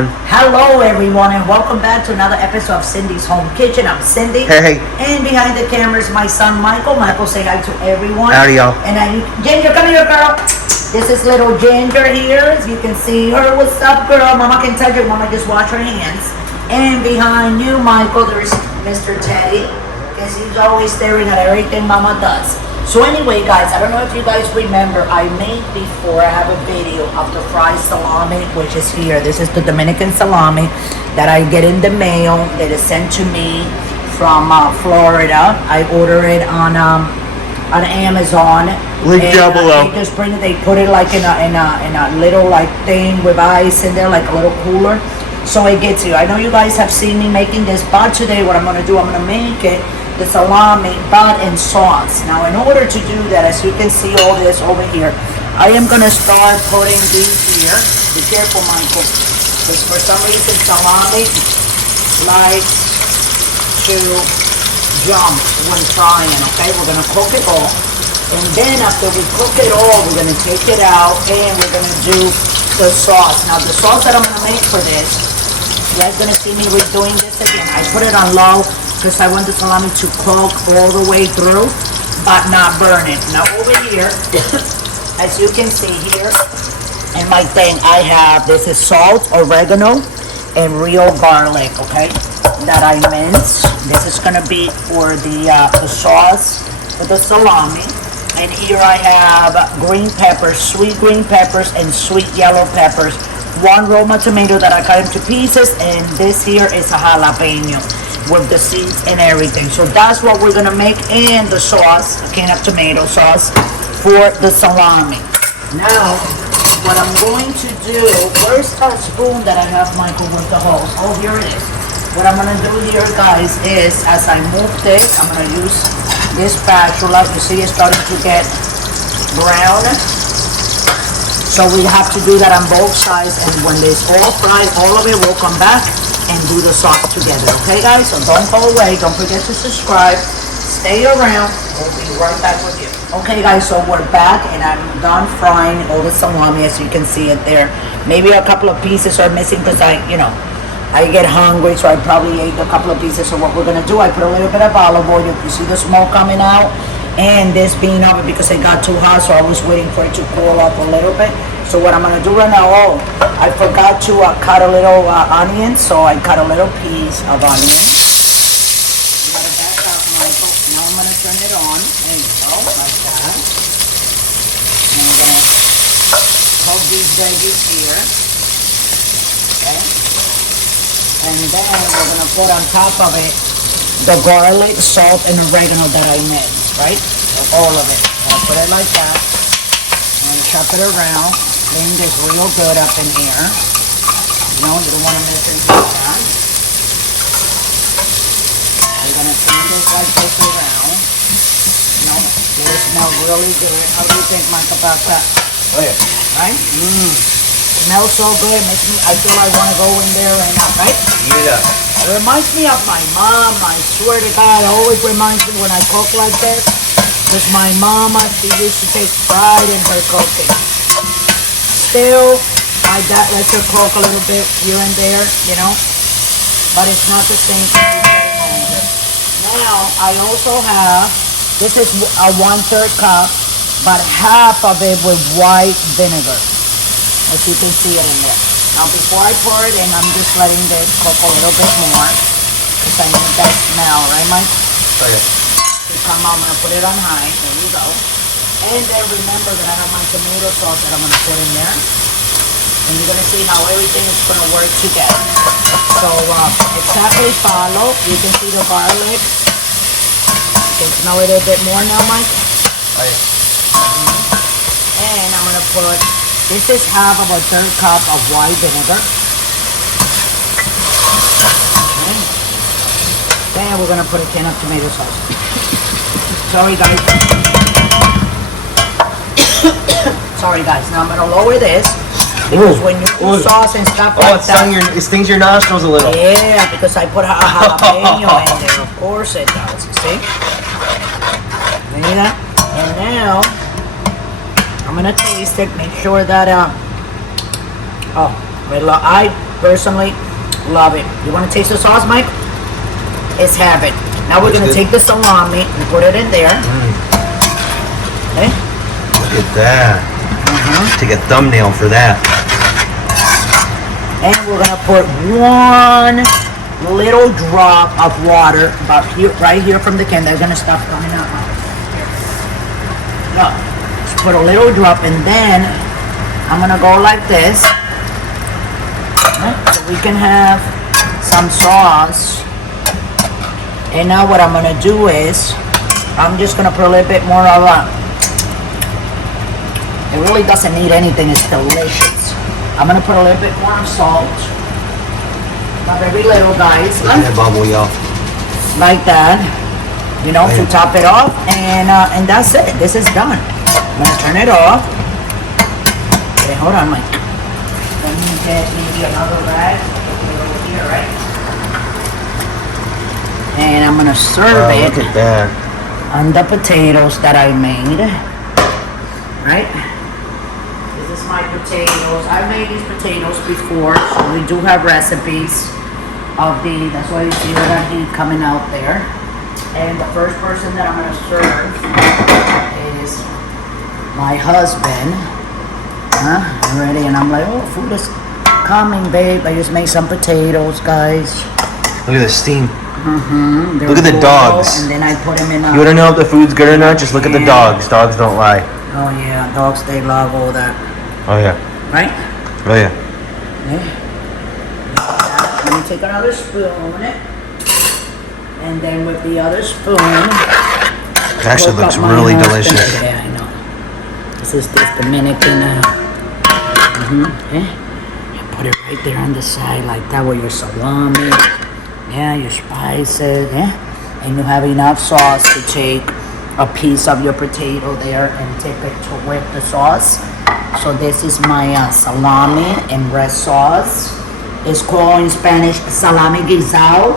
everyone. Hello everyone and welcome back to another episode of Cindy's Home Kitchen. I'm Cindy. Hey. And behind the camera is my son Michael. Michael, say hi to everyone. Howdy, y'all. And Ginger, come here, girl. This is little Ginger here. As you can see her. What's up, girl? Mama can touch it. Mama just wash her hands. And behind you, Michael, there's Mr. Teddy. Because he's always staring at everything Mama does. So anyway, guys, I don't know if you guys remember, I made before, I have a video of the fried salami, which is here. This is the Dominican salami that I get in the mail that is sent to me from Florida. I order it on Amazon. Link down below. They just bring it, they put it like in a little like thing with ice in there, like a little cooler. So it gets you. I know you guys have seen me making this, but today what I'm gonna do, I'm gonna make it the salami, but in sauce. Now, in order to do that, as you can see all this over here, I am gonna start putting these here. Be careful, Michael, because for some reason salami likes to jump when frying. Okay, we're gonna cook it all, and then after we cook it all, we're gonna take it out and we're gonna do the sauce. Now, the sauce that I'm gonna make for this, you guys gonna see me redoing this again. I put it on low because I want the salami to cook all the way through, but not burn it. Now over here, as you can see here, in my thing, I have, this is salt, oregano, and real garlic, okay, that I minced. This is gonna be for the sauce with the salami. And here I have green peppers, sweet green peppers, and sweet yellow peppers. One Roma tomato that I cut into pieces, and this here is a jalapeno with the seeds and everything. So that's what we're gonna make, and the sauce, a can of tomato sauce for the salami. Now, what I'm going to do, where's that spoon that I have, Michael, with the hose? Oh, here it is. What I'm gonna do here, guys, is as I move this, I'm gonna use this spatula. You see it's starting to get brown. So we have to do that on both sides, and when it's all fried, all of it will come back and do the sauce together. Okay, guys? So don't go away. Don't forget to subscribe. Stay around. We'll be right back with you. Okay, guys, so we're back, and I'm done frying all the salami, as you can see it there. Maybe a couple of pieces are missing because I get hungry, so I probably ate a couple of pieces. So what we're gonna do, I put a little bit of olive oil. You see the smoke coming out, and this being over because it got too hot, so I was waiting for it to cool off a little bit. So what I'm gonna do right now, I forgot to cut a little onion, so I cut a little piece of onion. You gotta back up, Michael. Now I'm gonna turn it on. There you go, like that. And we're gonna cook these veggies here. Okay. And then we're gonna put on top of it the garlic, salt, and oregano that I minced, right? So all of it. I'll put it like that. I'm gonna chop it around. Clean this real good up in here. You know, you don't want to mess it like that. We're gonna clean this like this around. You know, it smells really good. How do you think, Mike, about that? Oh yeah. Right? Smells so good. Makes me, I feel I want to go in there right now, right? Eat it up. It reminds me of my mom. I swear to God, it always reminds me when I cook like this. Because my mama, she used to take pride in her cooking. Still, my dad lets her cook a little bit here and there, you know, but it's not the same thing. Now, I also have, this is a 1/3 cup, but half of it with white vinegar, as you can see it in there. Now, before I pour it in, I'm just letting this cook a little bit more, because I need that smell, right, Mike? Okay. So come on, I'm going to put it on high, there you go. And then remember that I have my tomato sauce that I'm going to put in there. And you're going to see how everything is going to work together. So exactly follow. You can see the garlic. You can smell it a bit more now, Mike. Oh yeah. And I'm going to put, this is half of a 1/3 cup of white vinegar. Okay. Then we're going to put a can of tomato sauce. Sorry, guys. Sorry guys, now I'm gonna lower this because when you do sauce and stuff like that, it stings your nostrils a little. Yeah, because I put a jalapeno in there. Of course it does. You see? See that? And now I'm gonna taste it. Make sure that I personally love it. You want to taste the sauce, Mike? It's heaven. Now we're That's going to good. take the salami and put it in there. Okay? Look at that. Take a thumbnail for that. And we're going to put one little drop of water about here, right here from the can. They're going to stop coming out. Look, just put a little drop, and then I'm going to go like this. Okay? So we can have some sauce. And now what I'm going to do is, I'm just going to put a little bit more of a, it really doesn't need anything, it's delicious. I'm going to put a little bit more salt. Not very little, guys. Look at that bubble, y'all. Like that. You know, to top it off. And that's it. This is done. I'm going to turn it off. Okay, hold on, Mike. Let me get maybe another rag. Put it over here, right? And I'm gonna serve it Look at that. on the potatoes that I made. Right? This is my potatoes. I've made these potatoes before, so we do have recipes of the, that's why you see all that heat coming out there. And the first person that I'm gonna serve is my husband. Ready? And I'm like, oh, food is coming, babe. I just made some potatoes, guys. Look at the steam. Look at the dogs. And then I put them in You wanna know if the food's good or not? Just look at the dogs. Dogs don't lie. Oh yeah, dogs, they love all that. Oh yeah. Right? Oh yeah. Okay. Let me take another spoon. And then with the other spoon, It actually cook looks up my really husband. delicious. Yeah, I know. This is this Dominican. Okay. You put it right there on the side like that with your salami. Yeah, your spices. Yeah. And you have enough sauce to take a piece of your potato there and take it to with the sauce. So this is my salami and red sauce. It's called in Spanish Salchichon Guisado,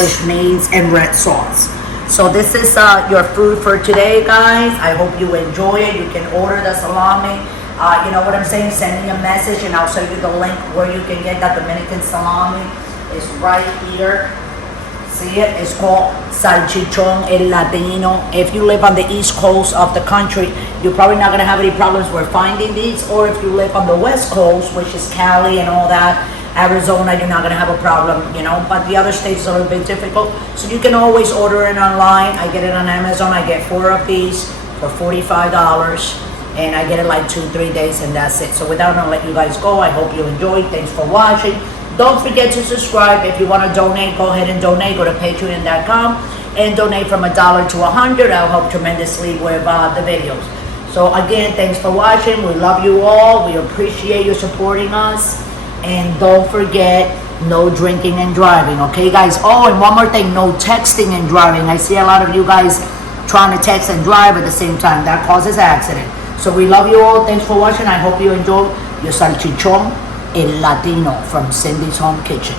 which means in red sauce. So this is your food for today, guys. I hope you enjoy it. You can order the salami. You know what I'm saying? Send me a message and I'll show you the link where you can get that Dominican salami. It's right here. See it? It's called Salchichon Latino. If you live on the east coast of the country, you're probably not gonna have any problems with finding these. Or if you live on the west coast, which is Cali and all that, Arizona, you're not gonna have a problem, you know. But the other states are a little bit difficult. So you can always order it online. I get it on Amazon. I get 4 of these for $45. And I get it like 2-3 days and that's it. So without I'll let you guys go. I hope you enjoyed. Thanks for watching. Don't forget to subscribe. If you want to donate, go ahead and donate. Go to patreon.com and donate from $1 to $100. I'll help tremendously with the videos. So again, thanks for watching. We love you all. We appreciate you supporting us. And don't forget, no drinking and driving. Okay, guys? Oh, and one more thing. No texting and driving. I see a lot of you guys trying to text and drive at the same time. That causes accident. So we love you all. Thanks for watching. I hope you enjoyed your Salchichon El Latino from Cindy's Home Kitchen.